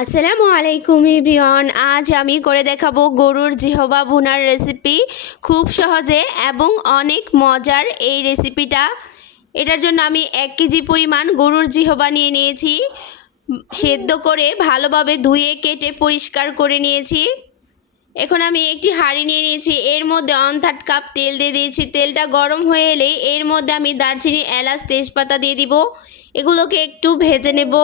আসসালামু আলাইকুম এভরিওয়ান। আজ আমি করে দেখাবো গরুর জিহবা ভুনার রেসিপি। খুব সহজে এবং অনেক মজার এই রেসিপিটা। এটার জন্য আমি 1 কেজি পরিমাণ গরুর জিহবা নিয়ে নিয়েছি। সেদ্ধ করে ভালোভাবে ধুয়ে কেটে পরিষ্কার করে নিয়েছি। এখন আমি একটি হাঁড়ি নিয়ে নিয়েছি, এর মধ্যে 1/3 কাপ তেল দিয়ে দিয়েছি। তেলটা গরম হয়ে এলেই এর মধ্যে আমি দারচিনি, এলাচ, তেজপাতা দিয়ে দিব। এগুলোকে একটু ভেজে নেব।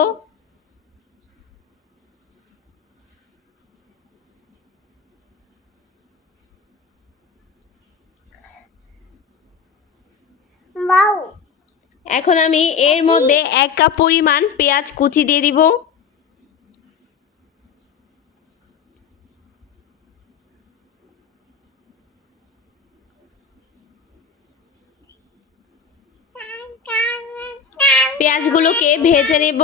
এখন আমি এর মধ্যে 1 কাপ পরিমাণ পেঁয়াজ কুচি দিয়ে দিব। পেঁয়াজগুলোকে ভেজে নেব।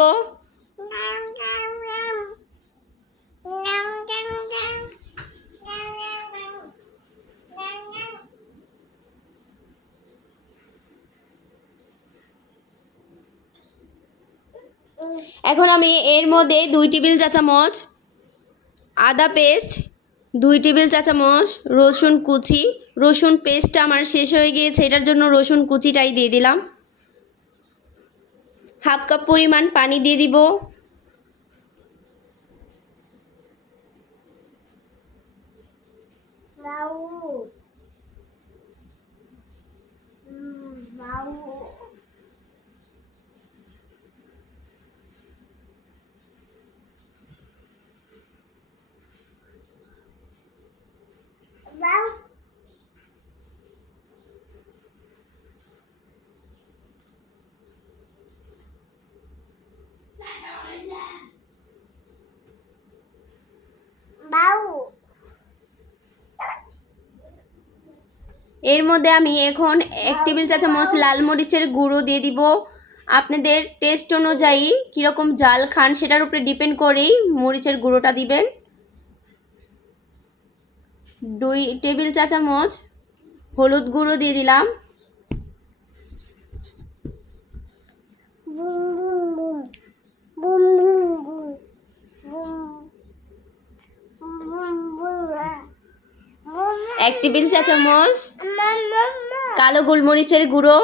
এখন আমি এর মধ্যে 2 টেবিল চা চামচ আদা পেস্ট, 2 টেবিল চা চামচ রসুন কুচি। রসুন পেস্টটা আমার শেষ হয়ে গিয়েছে, এটার জন্য রসুন কুচিটাই দিয়ে দিলাম। 1/2 কাপ পরিমাণ পানি দিয়ে দিব। এর মধ্যে আমি এখন 1 টেবিল চা চামচ লাল মরিচের গুঁড়ো দিয়ে দিব। আপনাদের টেস্ট অনুযায়ী কীরকম ঝাল খান সেটার উপরে ডিপেন্ড করেই মরিচের গুঁড়োটা দিবেন। 2 টেবিল চা চামচ হলুদ গুঁড়ো দিয়ে দিলাম। এক টেবিল চা চামচ কালো গোলমরিচের গুঁড়ো,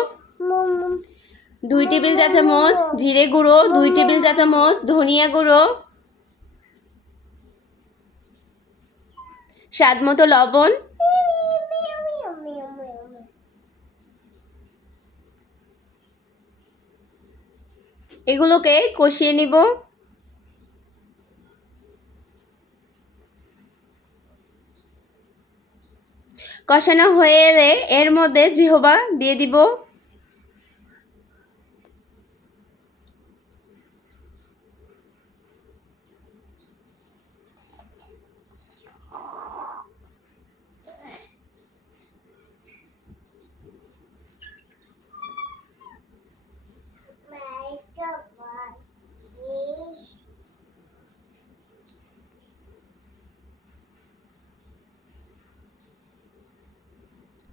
2 টেবিল চা চামচ জিরে গুঁড়ো, 2 টেবিল চা চামচ ধনিয়া গুঁড়ো, স্বাদ মতো লবণ। এগুলোকে কষিয়ে নিব। কষানো হয়ে এলে এর মধ্যে জিহবা দিয়ে দিব।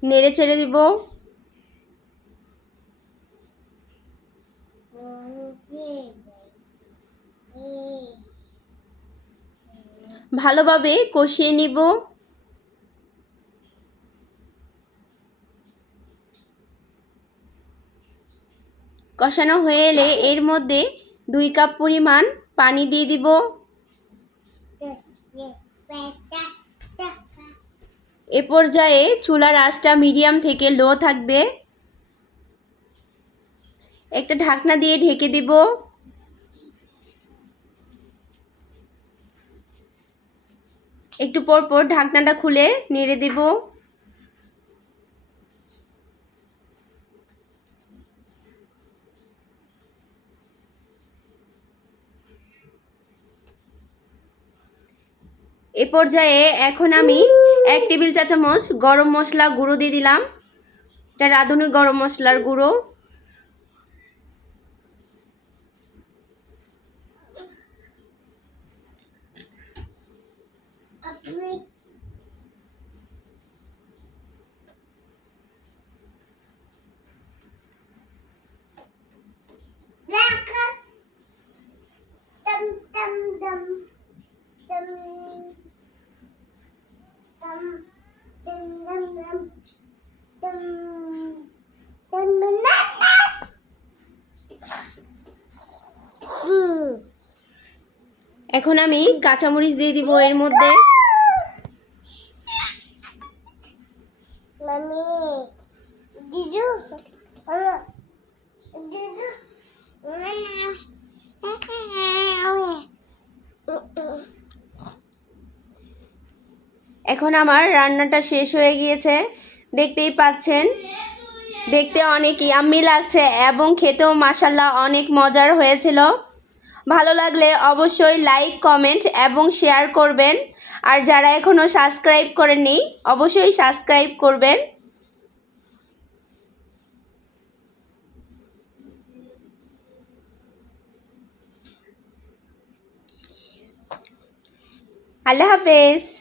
নেড়ে চেড়ে দিব। ভালোভাবে কষিয়ে নিব। কষানো হয়ে এলে এর মধ্যে 2 কাপ পরিমাণ পানি দিয়ে দিব। এ পর্যায়ে চুলার আঁচটা মিডিয়াম থেকে লো থাকবে। একটা ঢাকনা দিয়ে ঢেকে দিব। একটু পর পর ঢাকনাটা খুলে নেড়ে দেব। এ পর্যায়ে এখন আমি 1 টেবিল চা চামচ গরম মশলা গুঁড়ো দিয়ে দিলাম। এটা রাঁধুনি গরম মশলার গুঁড়ো। এখন আমি কাঁচামরিচ দিয়ে দিব এর মধ্যে। এখন আমার রান্নাটা শেষ হয়ে গিয়েছে, দেখতেই পাচ্ছেন। দেখতে অনেক ইয়াম্মি লাগছে এবং খেতেও মাশাআল্লাহ অনেক মজার হয়েছিল। ভালো লাগলে অবশ্যই লাইক, কমেন্ট এবং শেয়ার করবেন। আর যারা এখনও সাবস্ক্রাইব করেননি অবশ্যই সাবস্ক্রাইব করবেন। আল্লাহ হাফেজ।